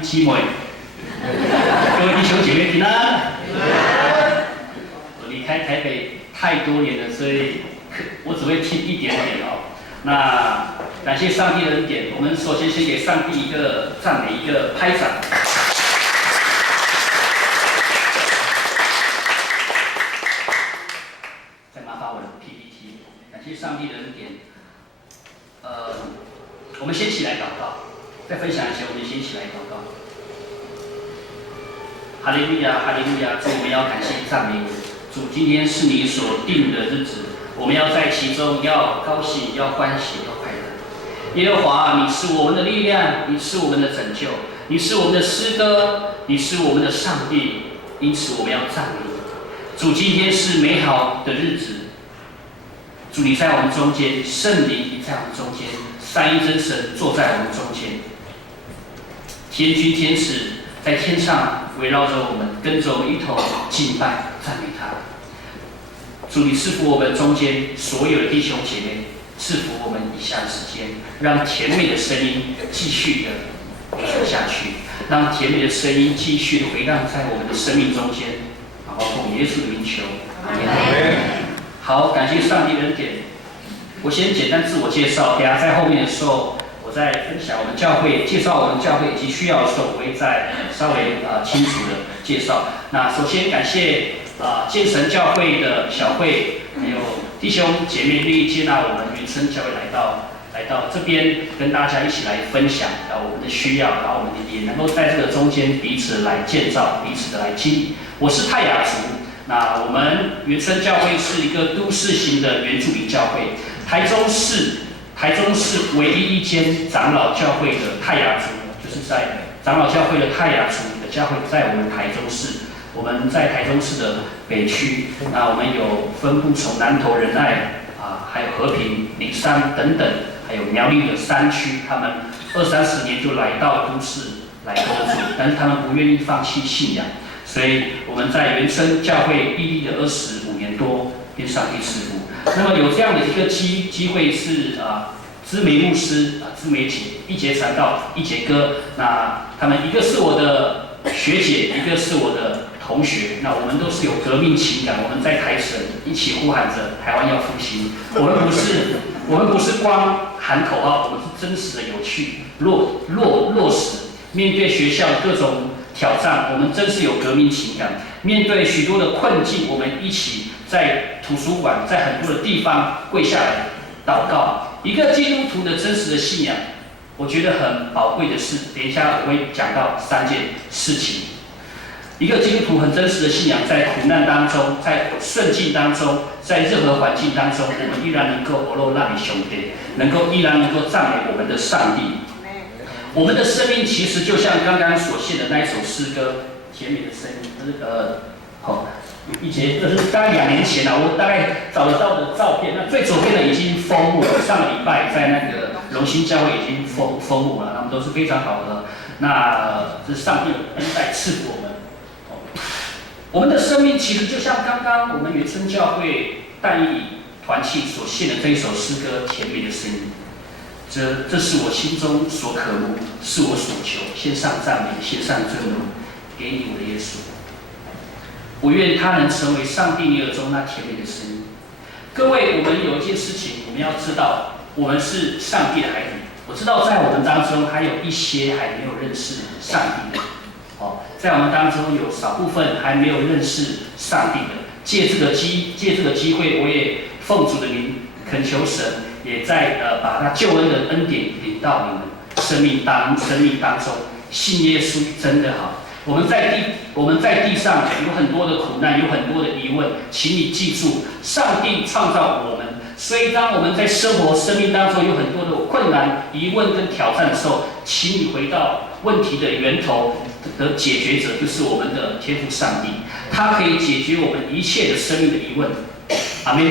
姊妹，各位弟兄姐妹平安。我离开台北太多年了，所以我只会听一点点哦。那感谢上帝的恩典，我们首先先给上帝一个赞美，一个拍掌。再麻烦我的 PPT， 感谢上帝的恩典。我们先起来祷告，在分享以前，我们先起来祷告。哈利路亚，哈利路亚！主，我们要感谢赞美主，今天是你所定的日子，我们要在其中要高兴，要欢喜，要快乐。耶和华，你是我们的力量，你是我们的拯救，你是我们的诗歌，你是我们的上帝，因此我们要赞美你。主，今天是美好的日子，主你在我们中间，圣灵你在我们中间，三一真神坐在我们中间，天君天使在天上围绕着我们，跟着我们一同敬拜赞美他。主你赐福我们中间所有的弟兄姐妹，赐福我们以下的时间，让甜美的声音继续的传下去，让甜美的声音继续的回荡在我们的生命中间。好好奉耶稣的名求，阿门。好，感谢上帝的恩典。我先简单自我介绍，等下在后面的时候，我再分享我们教会，介绍我们教会以及需要的时候，我会再稍微清楚的介绍。那首先感谢建神教会的小会，还有弟兄姐妹愿意接纳我们原生教会来到这边，跟大家一起来分享我们的需要，然后我们也能够在这个中间彼此来建造，彼此的来经历。我是泰雅族。那我们原生教会是一个都市型的原住民教会，台中市唯一一间长老教会的泰雅族，就是在长老教会的泰雅族的教会在我们台中市。我们在台中市的北区，那我们有分布从南投仁爱还有和平、梨山等等，还有苗栗的山区，他们20-30年就来到都市来得主，但是他们不愿意放弃信仰。所以我们在原生教会屹立了25年多，跟上帝赐福。那么有这样的一个机会是知梅牧师知梅姐、一节传道、一节哥，那他们一个是我的学姐，一个是我的同学。那我们都是有革命情感，我们在台省一起呼喊着台湾要复兴。我们不是光喊口号，我们是真实的有去落实。面对学校的各种挑战，我们真是有革命情感。面对许多的困境，我们一起在图书馆，在很多的地方跪下来祷告。一个基督徒的真实的信仰，我觉得很宝贵的是，等一下我会讲到3件事情。一个基督徒很真实的信仰，在苦难当中，在顺境当中，在任何环境当中，我们依然能够让你兄弟，依然能够赞美我们的上帝。我们的生命其实就像刚刚所献的那一首诗歌，甜美的声音。一节，这是大概2年前我大概找得到的照片。那最左边的已经封幕了，上个礼拜在那个荣兴教会已经封幕了，他们都是非常好的。那这是上帝的恩待赐福我们。我们的生命其实就像刚刚我们原生教会但以理团契所献的这一首诗歌《甜美的声音》。这是我心中所渴慕，是我所求。献上赞美，献上尊荣，给你我的耶稣。我愿他能成为上帝你耳中那甜美的声音。各位，我们有一件事情，我们要知道，我们是上帝的孩子。我知道在我们当中还有一些还没有认识上帝的，在我们当中有少部分还没有认识上帝的。借这个机会，我也奉主的名恳求神。也在把他救恩的恩典领到你们生命当中，信耶稣真的好。我们在地上有很多的苦难，有很多的疑问，请你记住，上帝创造我们，所以当我们在生命当中有很多的困难、疑问跟挑战的时候，请你回到问题的源头的解决者，就是我们的天父上帝，他可以解决我们一切的生命的疑问。阿们。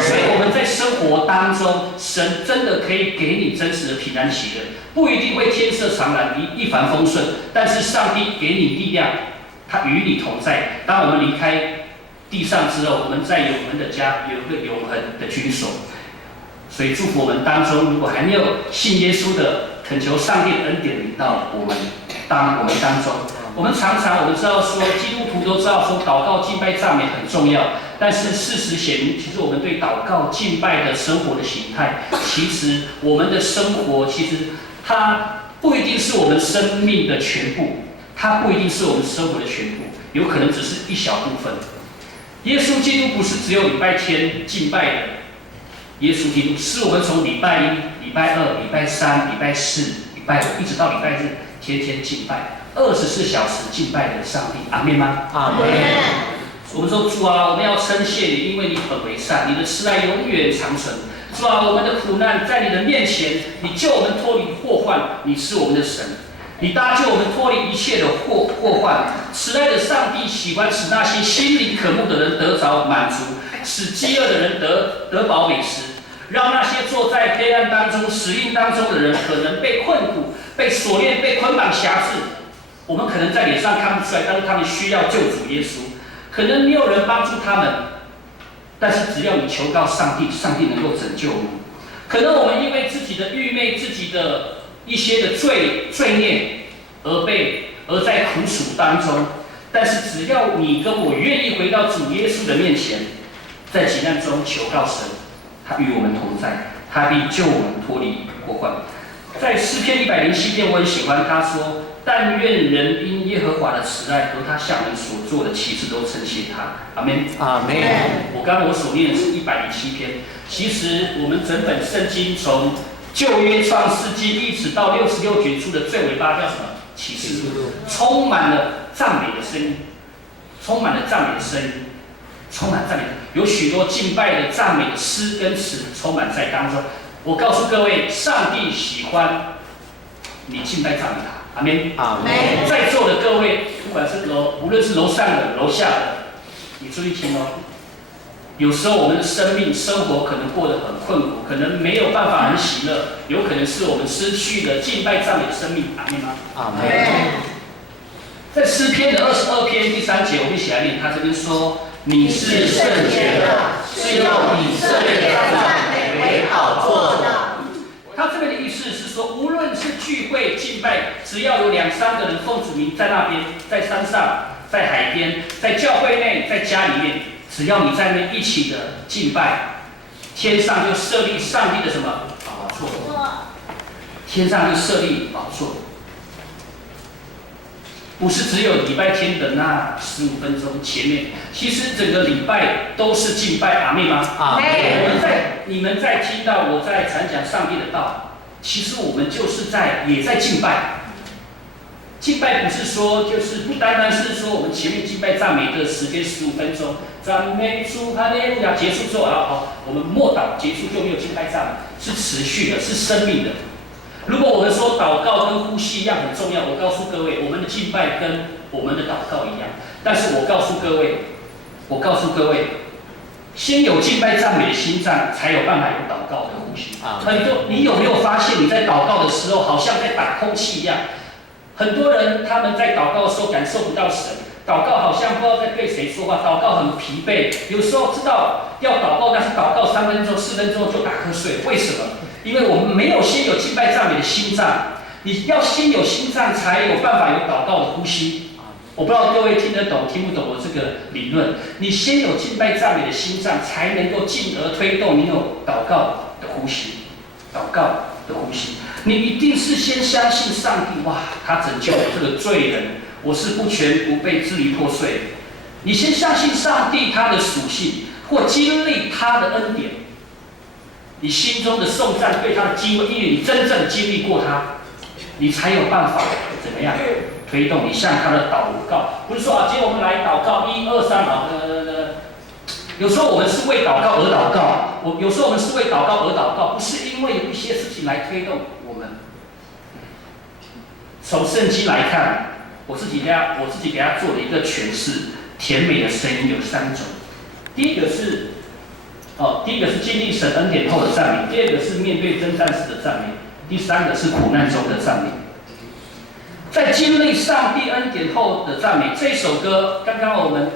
所以我们在生活当中，神真的可以给你真实的平安喜乐，不一定会天色常蓝、一帆风顺，但是上帝给你力量，他与你同在。当我们离开地上之后，我们在永恒的家有一个永恒的居所。所以祝福我们当中，如果还没有信耶稣的，恳求上帝的恩典领到我们。我们当中。我们知道说，基督徒都知道说，祷告、敬拜、赞美很重要。但是事实显明，其实我们对祷告、敬拜的生活的形态，其实我们的生活，其实它不一定是我们生命的全部，它不一定是我们生活的全部，有可能只是一小部分。耶稣基督不是只有礼拜天敬拜的，耶稣基督是我们从礼拜一、礼拜二、礼拜三、礼拜四、礼拜五，一直到礼拜日，天天敬拜，24小时敬拜的上帝。阿们吗？阿们。我们说主啊，我们要称谢你，因为你本为善，你的慈爱永远长存。主啊，我们的苦难在你的面前，你救我们脱离祸患，你是我们的神，你搭救我们脱离一切的祸患。慈爱的上帝喜欢使那些心灵渴慕的人得着满足，使饥饿的人得饱美食，让那些坐在黑暗当中、死荫当中的人，可能被困苦、被锁链、被捆绑辖制。我们可能在脸上看不出来，但是他们需要救主耶稣。可能没有人帮助他们，但是只要你求告上帝，上帝能够拯救我们。可能我们因为自己的愚昧、自己的一些的罪孽而在苦楚当中，但是只要你跟我愿意回到主耶稣的面前，在急难中求告神，他与我们同在，他必救我们脱离祸患。在诗篇107篇，我很喜欢他说。但愿人因耶和华的慈爱和他向人所做的奇事都称谢他。阿们。阿们。我所念的是107篇。其实我们整本圣经从旧约创世纪一直到66卷书的最尾巴叫什么？启示录，充满了赞美的声音，充满了赞美的声音，充满赞美，有许多敬拜的赞美的诗跟词充满在当中。我告诉各位，上帝喜欢你敬拜赞美他。阿们。阿们。在座的各位，无论是楼上的、楼下的，你注意听哦。有时候我们的生活可能过得很困苦，可能没有办法很喜乐，有可能是我们失去了敬拜赞美的生命。阿们吗？阿们。在诗篇的22篇第3节，我们一起来念。他这边说：“你是圣洁的，是用以色列的赞美为宝座的。”他这边的意思是说，无论是聚会敬拜，只要有2、3个人奉主名在那边，在山上，在海边，在教会内，在家里面，只要你在那边一起的敬拜，天上就设立上帝的什么宝座？天上就设立宝座，不是只有礼拜天的那15分钟前面，其实整个礼拜都是敬拜。阿们吗？阿们。你们在听到我在传讲上帝的道，其实我们也在敬拜。敬拜不是说不单单是说我们前面敬拜赞美的时间15分钟，赞美主哈利路亚结束之后，我们默祷结束就没有敬拜赞美，是持续的，是生命的。如果我们说祷告跟呼吸一样很重要，我告诉各位，我们的敬拜跟我们的祷告一样。但是我告诉各位，先有敬拜赞美的心脏，才有办法有祷告的呼吸。很多，你有没有发现你在祷告的时候，好像在打空气一样？很多人他们在祷告的时候感受不到神，祷告好像不知道在对谁说话，祷告很疲惫。有时候知道要祷告，但是祷告3分钟、4分钟就打瞌睡，为什么？因为我们没有先有敬拜赞美的心脏，你要先有心脏，才有办法有祷告的呼吸。我不知道各位听得懂听不懂我这个理论。你先有敬拜赞美的心脏，才能够进而推动你有祷告的呼吸。祷告的呼吸，你一定是先相信上帝，哇，他拯救我这个罪人，我是不全不被支离破碎。你先相信上帝他的属性，或经历他的恩典。你心中的颂赞对他的经历，因为你真正经历过他，你才有办法怎么样推动你向他的祷告。不是说今天我们来祷告1、2、3，有时候我们是为祷告而祷告，有时候我们是为祷告而祷告，不是因为有一些事情来推动我们。从圣经来看，我自己给他做了一个诠释，甜美的声音有3种。第一个是经历神恩典后的赞美，第2个是面对征战时的赞美，第3个是苦难中的赞美。在经历上帝恩典后的赞美，这首歌刚刚我们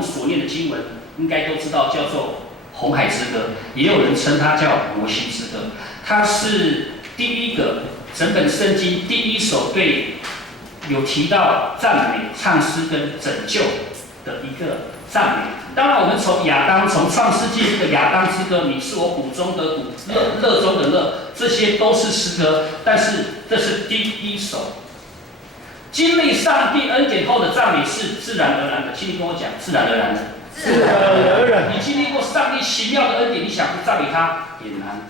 所念的经文应该都知道，叫做红海之歌，也有人称它叫摩西之歌。它是第一个整本圣经第一首对有提到赞美、唱诗跟拯救的一个赞美。当然，我们从创世纪这个亚当之歌，你是我谷中的谷，乐中的乐，这些都是诗歌，但是这是第一首。经历上帝恩典后的赞美是自然而然的，请你跟我讲，自然而然的。自然而然。你经历过上帝奇妙的恩典，你想不赞美他也难。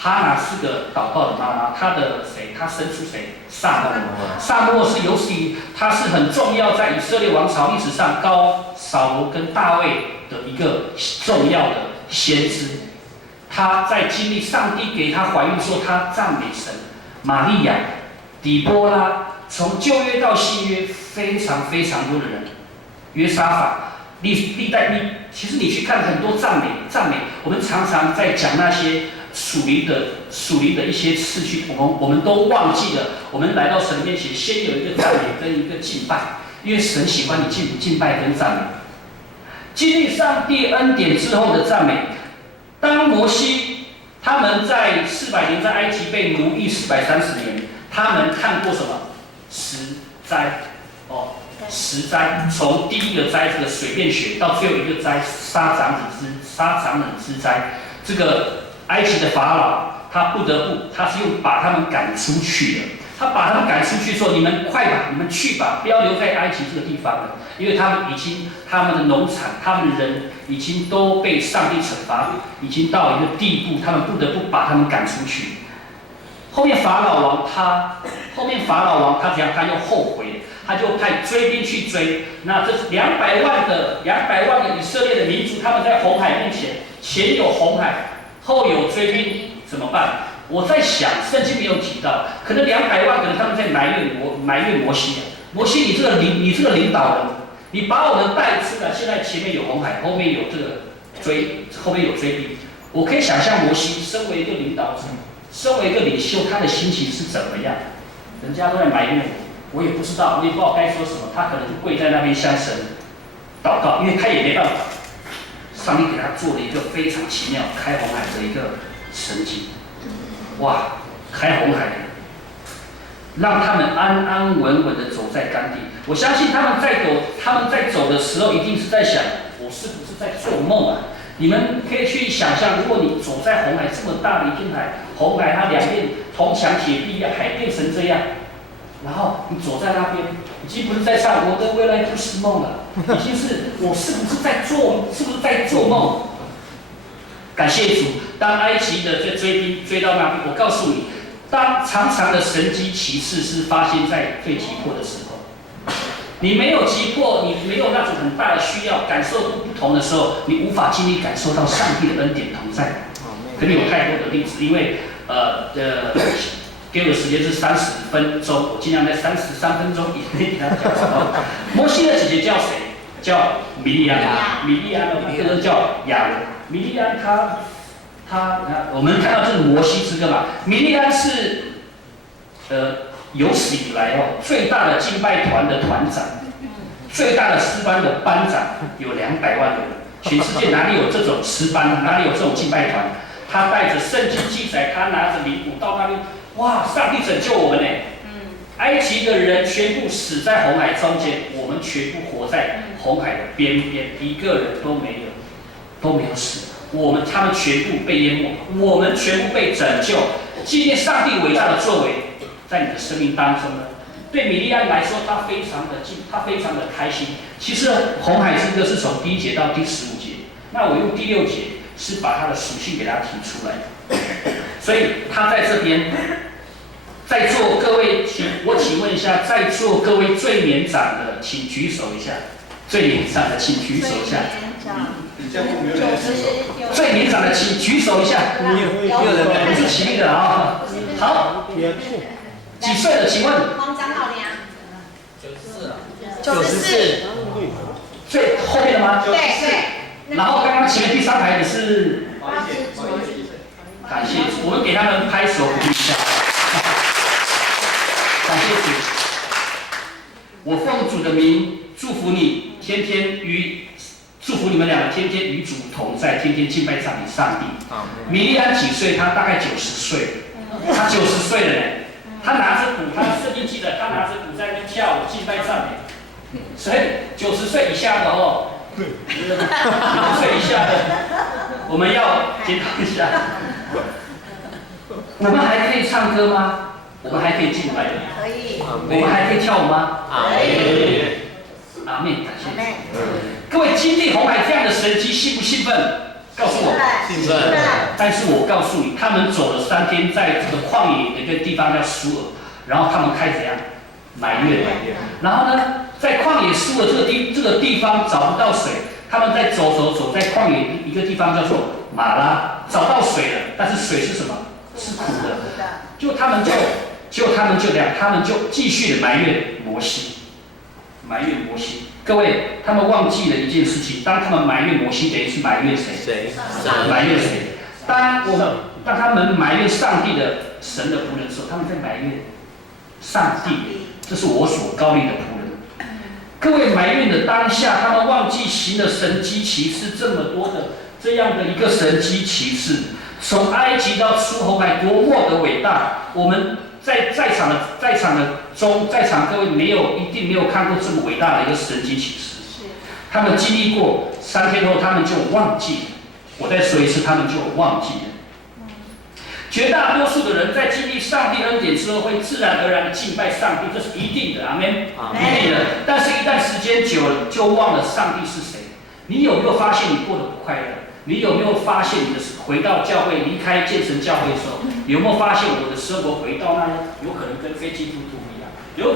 哈拿是个祷告的妈妈，她的谁？她生出谁？撒母耳。撒母耳是有史以他是很重要，在以色列王朝历史上高扫罗跟大卫的一个重要的先知。他在经历上帝给他怀孕说，他赞美神。玛利亚、底波拉，从旧约到新约，非常非常多的人。约沙法。历代其实你去看很多赞美，我们常常在讲那些属灵的一些次序，我们都忘记了。我们来到神面前，先有一个赞美跟一个敬拜，因为神喜欢你敬拜跟赞美。经历上帝恩典之后的赞美，当摩西他们在400年在埃及被奴役430年，他们看过什么10灾？10灾，从第一个灾这个水变血，到最后一个灾杀长子之灾。这个埃及的法老，他不得不，他是用把他们赶出去了。他把他们赶出去说：“你们快吧，你们去吧，不要留在埃及这个地方了，因为他们的农场，他们的人已经都被上帝惩罚，已经到一个地步，他们不得不把他们赶出去。”后面法老王他怎样？他又后悔了。他就派追兵去追，那这是200万个以色列的民族，他们在红海面前，前有红海，后有追兵，怎么办？我在想，圣经没有提到，可能200万个人他们在埋怨摩西。摩西，你这个领导人，你把我们带出来，现在前面有红海，后面有后面有追兵。我可以想象摩西身为一个领导者，身为一个领袖，他的心情是怎么样？人家都在埋怨我也不知道，我也不知道该说什么。他可能就跪在那边向神祷告，因为他也没办法。上帝给他做了一个非常奇妙开红海的一个神迹。哇，开红海，让他们安安稳稳的走在干地。我相信他们在走的时候，一定是在想：我是不是在做梦啊？你们可以去想象，如果你走在红海这么大的一片海，红海它两面铜墙铁壁啊，海变成这样。然后你走在那边，已经不是在唱我的未来不是梦了，已经是我是不是在做梦？感谢主，当埃及的这追兵追到那边，我告诉你，当常常的神迹奇事是发现在最急迫的时候，你没有急迫，你没有那种很大的需要，感受度不同的时候，你无法经历感受到上帝的恩典同在。可能有太多的例子，因为给我的时间是30分钟，我尽量在33分钟以内给他讲完。摩西的姐姐叫谁？叫米利安。米利安的一个人叫亚伦。米利安我们看到这是摩西之歌嘛。米利安是有史以来最大的敬拜团的团长，最大的诗班的班长，有200万个人。全世界哪里有这种诗班？哪里有这种敬拜团？他带着圣经记载，他拿着礼鼓到那边。哇！上帝拯救我们呢！埃及的人全部死在红海中间，我们全部活在红海的边边，一个人都没有死。他们全部被淹没，我们全部被拯救。纪念上帝伟大的作为，在你的生命当中呢？对米利安来说，他非常的开心。其实红海之歌是从第1节到第15节，那我用第6节是把它的属性给他提出来。所以他在这边，在座各位，我请问一下，在座各位最年长的，请举手一下。最年长的，请举手一下。最年长的，请举手一下。不是起立的啊。好，几岁了？请问？黄长老娘。94。最后面的吗？对。然后刚刚前面第3排的是。感谢主，我们给他们拍手鼓励一下。感谢主，我奉主的名祝福你，祝福你们两个天天与主同在，天天敬拜赞美上帝。米利安几岁？他大概90岁，他90岁了呢。他拿着鼓，他圣经记得他拿着鼓在那边跳舞敬拜赞美。所以90岁以下的哦，90岁以下的，我们要检讨一下。我们还可以唱歌吗？我们还可以敬拜吗？可以。我们还可以跳舞吗？可以。阿妹，感谢。各位经历红海这样的神迹，兴不兴奋？告诉我。兴奋。但是我告诉你，他们走了3天，在这个旷野有一个地方叫苏尔，然后他们开始怎样埋怨。然后呢，在旷野苏尔这个地方找不到水，他们在走，在旷野一个地方叫做马拉，找到水了，但是水是什么？是苦的。就他们就这样，他们就继续的埋怨摩西。各位，他们忘记了一件事情，当他们埋怨摩西，等于是埋怨谁？埋怨谁？当他们埋怨上帝的神的仆人的时候，他们在埋怨上帝，这是我所高立的仆人。各位埋怨的当下，他们忘记行了神迹奇事这么多的这样的一个神迹奇事，从埃及到出红海多么的伟大！我们在场各位一定没有看过这么伟大的一个神迹奇事。他们经历过3天后，他们就忘记了。我再说一次，他们就忘记了。绝大多数的人在经历上帝恩典之后，会自然而然的敬拜上帝，这是一定的，阿们，一定的。但是，一旦时间久了，就忘了上帝是谁。你有没有发现你过得不快乐？你有没有发现你的回到教会、离开建成教会的时候，有没有发现我的生活回到那有可能跟非基督徒一样？有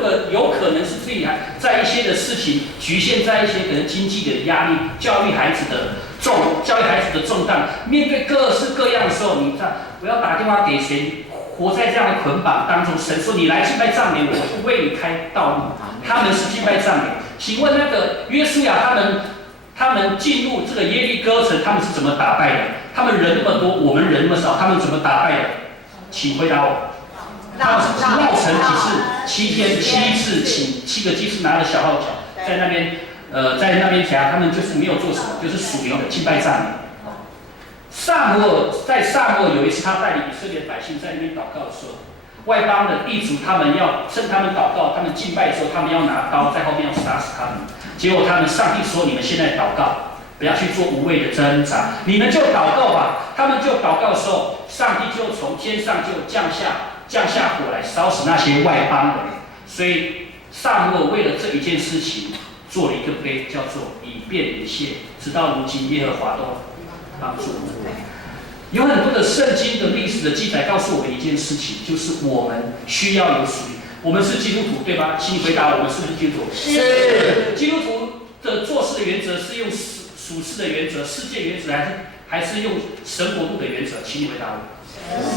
可能是自己还在一些的事情局限在一些可能经济的压力、教育孩子的重担，面对各式各样的时候，你不要打电话给谁，活在这样的捆绑当中。神说你来敬拜赞美我，就为你开道路。他们是敬拜赞美。请问那个约书亚他们进入这个耶利哥城，他们是怎么打败的？他们人那么多，我们人那么少，他们怎么打败的？请回答我。他们是绕城几次？7天7次，请7个祭司拿着小号角，在那边讲，他们就是没有做什么，就是属灵的敬拜赞美。萨摩尔有一次，他带领以色列百姓在那边祷告的时候，外邦的地主他们要趁他们祷告、他们敬拜的时候，他们要拿刀在后面要杀死他们。结果上帝说：“你们现在祷告，不要去做无谓的挣扎，你们就祷告吧。”他们就祷告的时候，上帝就从天上就降下火来烧死那些外邦人。所以萨摩尔为了这一件事情做了一个碑，叫做以便以谢，直到如今耶和华都帮助我们。有很多的圣经的历史的记载告诉我们一件事情，就是我们需要有属灵。我们是基督徒，对吧？请回答我们是不是基督徒？是。基督徒的做事的原则是用属世的原则、世界原则，还是用神国度的原则？请你回答我。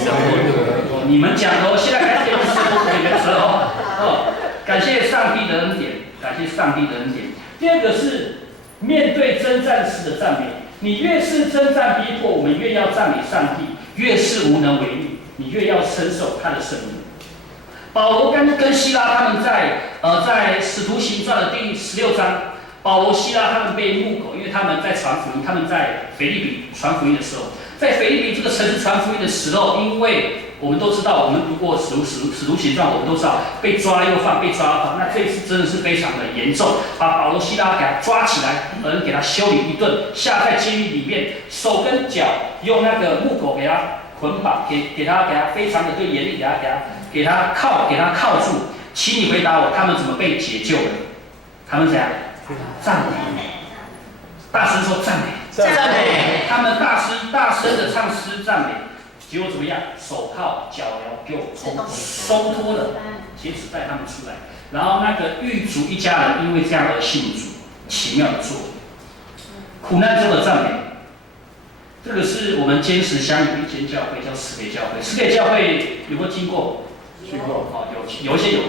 神国度。你们讲的哦，现在开始用神国度的原则哦。感谢上帝的恩典，感谢上帝的恩典。第二个是面对征战时的赞美。你越是征战逼迫，我们越要赞美上帝；越是无能为力，你越要承受他的圣灵。保罗跟希拉他们在使徒行传的第16章，保罗、希拉他们被牧狗，因为他们在传福音，他们在腓立比传福音的时候，在腓立比这个城市传福音的时候，因为我们都知道，我们读过使徒行传，我们都知道被抓又放，被抓又放。那这一次真的是非常的严重，把保罗、希拉给他抓起来，给他修理一顿，下在监狱里面，手跟脚用那个木狗给他捆绑，给他非常的对严厉，给他铐住。请你回答我，他们怎么被解救的？他们怎样？赞美。大声说赞美。赞美。他们大声的唱诗赞美。结果怎么样？手铐、脚镣就松脱了，劫持带他们出来。然后那个狱卒一家人因为这样而信主，奇妙的作为。苦难中的赞美，这个是我们坚持乡有一间教会叫石北教会。石北教会有没有听过？去过。有一些有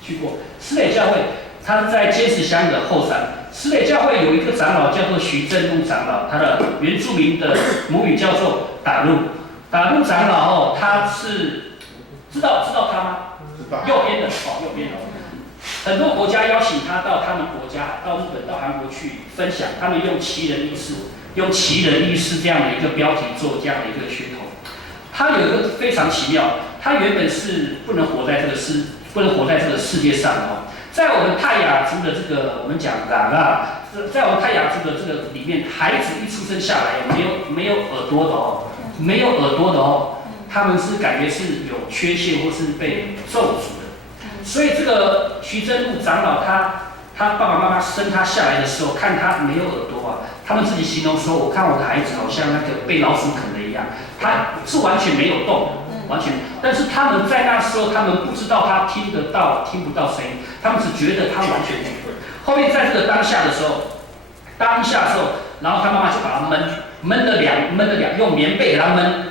去过。石北教会，它在坚持乡的后山。石北教会有一个长老叫做徐正禄长老，他的原住民的母语叫做打路。打路长老他是知道他吗？右边的右边的。很多国家邀请他到他们国家，到日本、到韩国去分享，他们用奇人异事这样的一个标题做这样的一个噱头。他有一个非常奇妙，他原本是不能活在这个世界上哦。在我们泰雅族的这个我们讲啊，在我们泰雅族的这个里面，孩子一出生下来没有耳朵的哦，没有耳朵的哦，他们是感觉是有缺陷或是被咒诅的。所以这个徐真路长老他爸爸妈妈生他下来的时候，看他没有耳朵啊，他们自己形容说，我看我的孩子好像那个被老鼠啃的一样，他是完全没有动，完全。但是他们在那时候，他们不知道他听得到听不到声音，他们只觉得他完全没有。后面在这个当下的时候，然后他妈妈就把他闷了用棉被给他闷。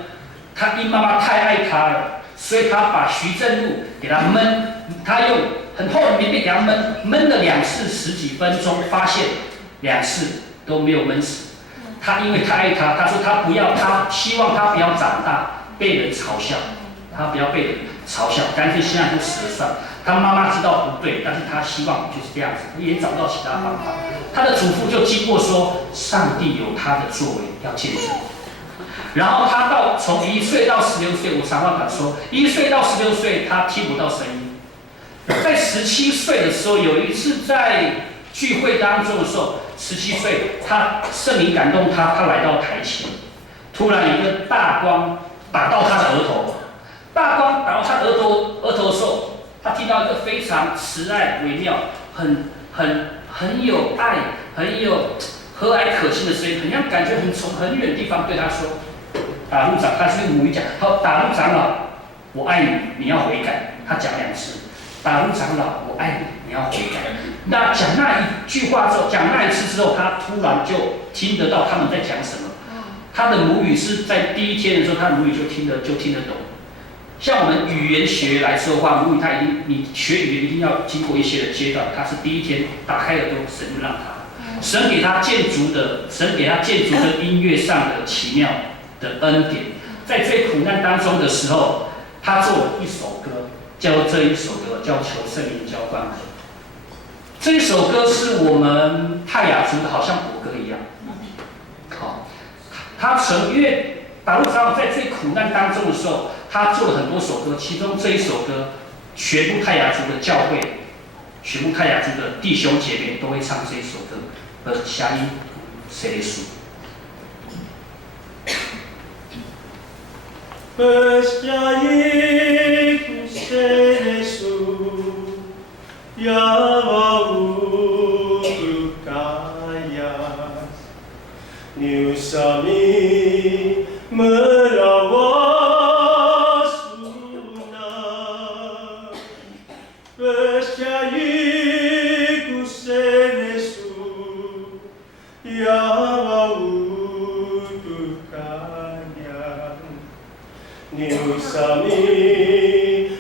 他因妈妈太爱他了，所以他把徐正路给他闷，他用很厚的棉被给他闷了2次10几分钟，发现2次都没有闷死。他因为太爱他，他说他希望他不要长大被人嘲笑，他不要被人嘲笑，干脆现在就死了算了。他妈妈知道不对，但是他希望就是这样子，也找不到其他方法。他的祖父就经过说，上帝有他的作为要见证。然后他从1岁到16岁，我常话讲说，1岁到16岁他听不到声音。在17岁的时候，有一次在聚会当中的时候，17岁他圣灵感动他，他来到台前，突然一个大光打到他的额头，大光打到他额头的时候，他听到一个非常慈爱微妙、很有爱、很有和蔼可亲的声音，很像感觉从很远的地方对他说。打路长，他是用母语讲，好，打路长老，我爱你，你要悔改。他讲2次，打路长老，我爱你，你要悔改。那讲那一句话之后，讲那一次之后，他突然就听得到他们在讲什么。他的母语是在第1天的时候，他的母语就听得懂。像我们语言学来说的话，母语你学语言一定要经过一些的阶段。他是第1天打开耳朵，神就让他，神给他建筑跟音乐上的奇妙的恩典，在最苦难当中的时候，他做了一首歌，这一首歌叫《求圣灵浇灌》。这一首歌是我们泰雅族的，好像国歌一样。好，因为打路长老在最苦难当中的时候，他做了很多首歌，其中这一首歌，全部泰雅族的教会，全部泰雅族的弟兄姐妹都会唱这一首歌，而下音谁数？Percayai ku Yesu Yahweh ku kaya Niusami melawas sunnah Percayai ku Yesu Yahweh Niusami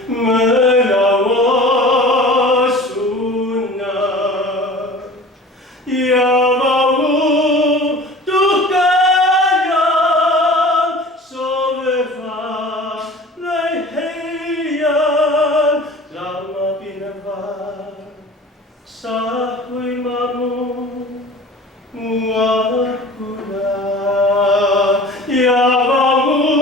melawan sunnah Yahweh Tuhan Soveva Lehian Lama Binavan Sahui Mamu Muakuna Yahweh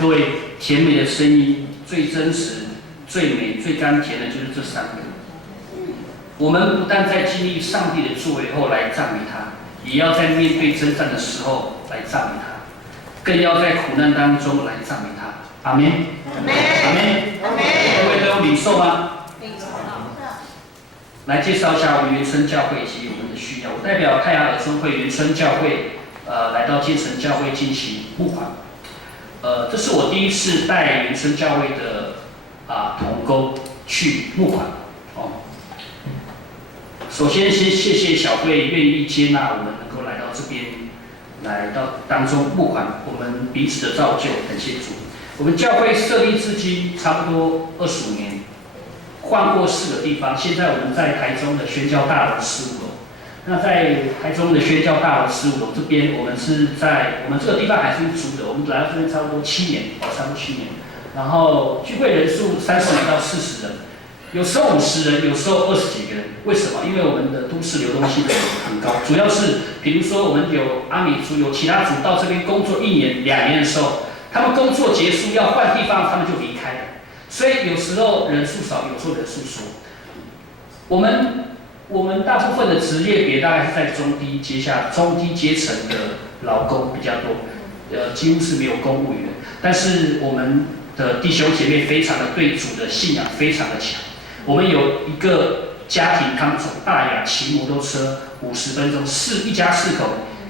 各位，甜美的声音，最真实、最美、最甘甜的，就是这3个。我们不但在经历上帝的作为后来赞美他，也要在面对征战的时候来赞美他，更要在苦难当中来赞美他。阿门。阿门。阿门。各位都有领受吗？领受。来介绍一下我们元春教会以及我们的需要。我代表泰雅尔宗会元春教会，来到建成教会进行募款。这是我第1次带元春教会的同工去募款。首先谢谢小会愿意接纳我们能够来到这边，来到当中募款，我们彼此的造就，感谢主。我们教会设立至今差不多25年，换过4个地方，现在我们在台中的宣教大楼15楼。那在台中的宣教大楼15楼这边，我们这个地方还是租的，我们来到这边差不多7年，差不多7年。然后聚会人数30人到40人，有时候50人，有时候20几个人。为什么？因为我们的都市流动性很高，主要是比如说我们有阿美族，有其他族到这边工作1年、2年的时候，他们工作结束要换地方，他们就离开了。所以有时候人数少，有时候人数多。我们大部分的职业别大概是在中低阶层的劳工比较多，几乎是没有公务员。但是我们的弟兄姐妹非常的对主的信仰非常的强。我们有一个家庭，他们从大雅骑摩托车50分钟，一家4口，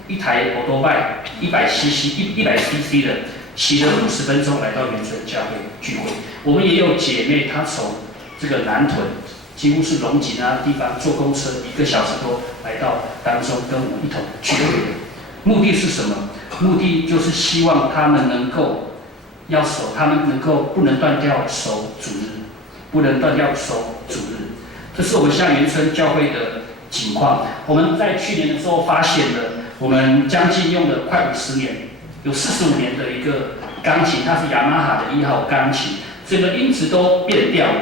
一台摩托拜100cc 的，骑了50分钟来到原村教会聚会。我们也有姐妹，她从这个南屯，几乎是龙井地方坐公车1个小时多来到当中跟我一同聚会。目的是什么？目的就是希望他们能够不能断掉守主日，不能断掉守主日。这是我们现在原村教会的情况。我们在去年的时候发现了，我们将近用了快50年，有45年的一个钢琴，它是雅马哈的1号钢琴，整个音质都变调了。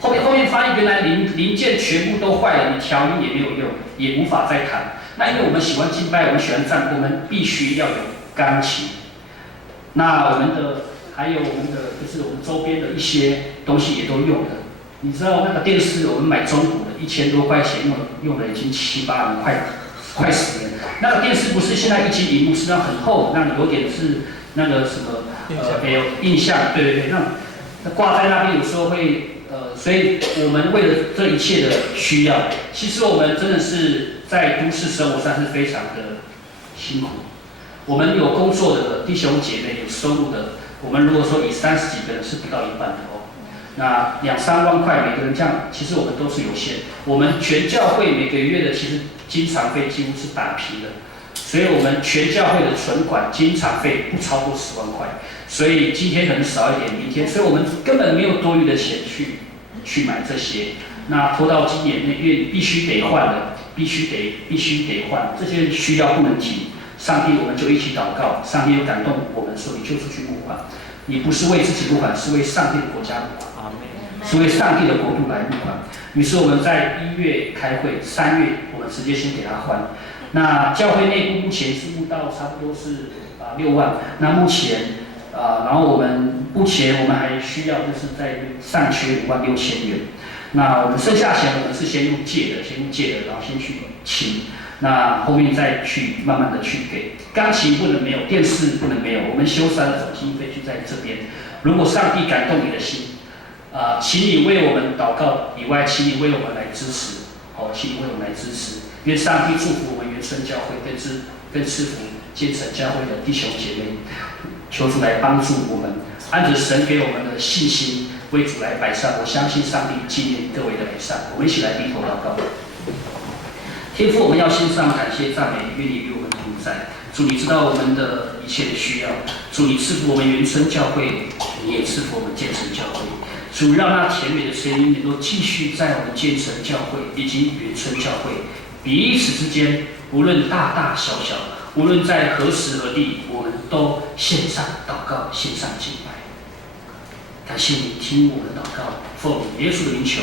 后面发现原来零件全部都坏了，你调音也没有用，也无法再弹。那因为我们喜欢敬拜，我们喜欢赞歌，我们必须要有钢琴。那还有我们的就是我们周边的一些东西也都用了。你知道那个电视我们买中古的1000多块钱用了已经7、8年，快10年。那个电视不是现在1晶萤幕，是那很厚，那有点是那个什么印象，对，那挂在那边有时候会所以我们为了这一切的需要，其实我们真的是在都市生活上是非常的辛苦。我们有工作的弟兄姐妹，有收入的，我们如果说以30几个人是不到一半的哦。那2、3万块每个人这样，其实我们都是有限。我们全教会每个月的其实经常费几乎是打平的，所以我们全教会的存款经常费不超过10万块。所以今天可能少一点，明天，所以我们根本没有多余的钱去买这些。那拖到今年，因为必须得换了，必须得换，这些需要不能停。上帝，我们就一起祷告，上帝有感动我们说，你就出去募款。你不是为自己募款，是为上帝的国家募款，是为上帝的国度来募款。于是我们在1月开会，3月我们直接先给他换。那教会内部目前是募到差不多是6万。那目前然后目前我们还需要就是在上缺56000元。那我们剩下钱我们是先用借的，然后先去请。那后面再去慢慢的去给。钢琴不能没有，电视不能没有，我们修缮的总经费就在这边。如果上帝感动你的心，请你为我们祷告以外，请你为我们来支持，请你为我们来支持。愿上帝祝福我们原生教会跟赐福建成教会的弟兄姐妹，求主来帮助我们，按着神给我们的信心为主来摆上。我相信上帝纪念各位的摆上，我们一起来低头祷告。天父，我们要献上感谢赞美，愿你与我们同在。主，你知道我们的一切的需要。主，你赐福我们原生教会，你也赐福我们建成教会。主，让那甜美的声音能够继续在我们建成教会以及原生教会彼此之间，无论大大小小，无论在何时何地，我们都献上祷告，献上敬拜。感谢你听我们的祷告，奉耶稣的名求。